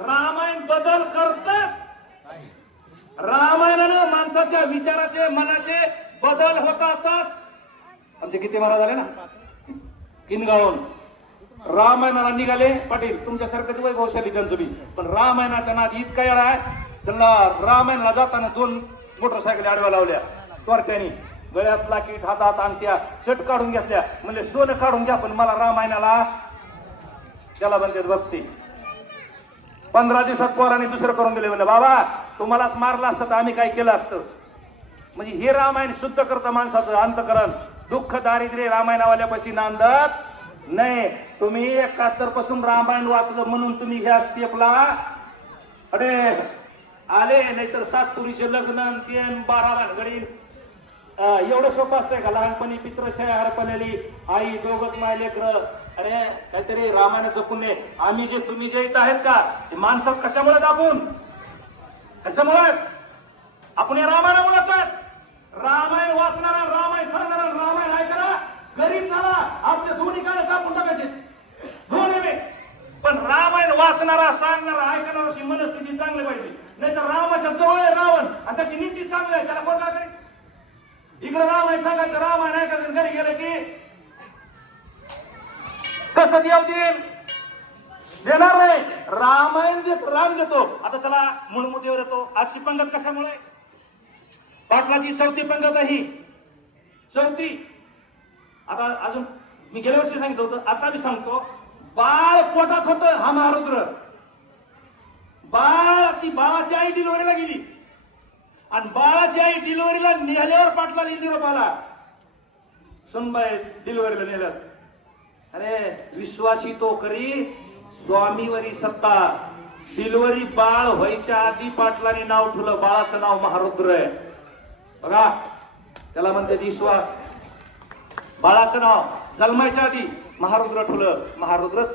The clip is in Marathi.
रामायण बदल करतच रामायणानं माणसाच्या विचाराचे मनाचे बदल होतातच आमचे किती महाराज झाले ना? किनगावून रामायणाला निघाले पाटील तुमच्यासारखं वैभवशाली त्यांचं बी. पण रामायणाच्या नाद इतका येळा आहे त्यांना रामायणाला जाताना दोन मोटरसायकली आडव्या लावल्या. चोरट्यानी गळ्यात लाकीट हातात आणत्या शट काढून घेतल्या. म्हणजे सोनं काढून घ्या पण मला रामायणाला त्याला म्हणतात बसते. पंधरा दिवसात पोराने दुसरं करून दिले म्हणलं बाबा तुम्हालाच मारलं असतं तर आम्ही काय केलं असतं? म्हणजे हे रामायण शुद्ध करतं माणसाचं अंतकरण. दुःख दारिद्र्य रामायणावाल्यापाशी नांदत नाही. तुम्ही एकाहत्तरपासून रामायण वाचलं म्हणून तुम्ही ह्या स्टेपला अरे आले नाहीतर सात पुरीचे लग्न तेन बारा भानगडी. एवढं सोपं असतंय का? लहानपणी पित्रछाया हरपलेली आई जोगत माय लेकर अरे काहीतरी रामायणाचं पुण्य आहे. आम्ही जे तुम्ही जे इथं आहेत का ते माणसात कशामुळे दाखवून कशामुळे? आपण या रामायणामुळे रामायण वाचणारा रामायण सांगणारा रामायण ऐकणारा गरीब झाला. आपले दोन्ही काळ कापून टाकायचे. दोन्ही पण रामायण वाचणारा सांगणारा ऐकणाराची मनस्थिती चांगली पाहिजे. नाही तर रामाच्या जवळ आहे रावण आणि त्याची नीती चांगली आहे. त्याला कोण काय करेल? इकडे रामायण सांगायचं रामायण ऐकायचं घरी गेलं की कसं देव देईल? देणार नाही. रामायण देत राम देतो. आता चला मुळमुठीवर येतो. आजची पंगत कशामुळे? पाटलाची चौथी पंगत आहे चौथी. आता अजून मी गेल्या वर्षी सांगितलं होतं आता मी सांगतो. बाळ पोटात होत हा महारुद्र. बाळाची बाळाची आई डिलिव्हरीला गेली. आणि बाळाची आई डिलिव्हरीला नेल्यावर पाटला निरोप आला सुनबाई डिलिव्हरीला नेलं अरे विश्वासी तो करी स्वामीवरी सत्ता. दिलवरी बाळ व्हायच्या आधी पाटलाने नाव ठुलं बाळाचं नाव महारुद्र आहे. बघा त्याला म्हणते विश्वास बाळाचं नाव जन्मायच्या आधी महारुद्र ठुलं महारुद्रच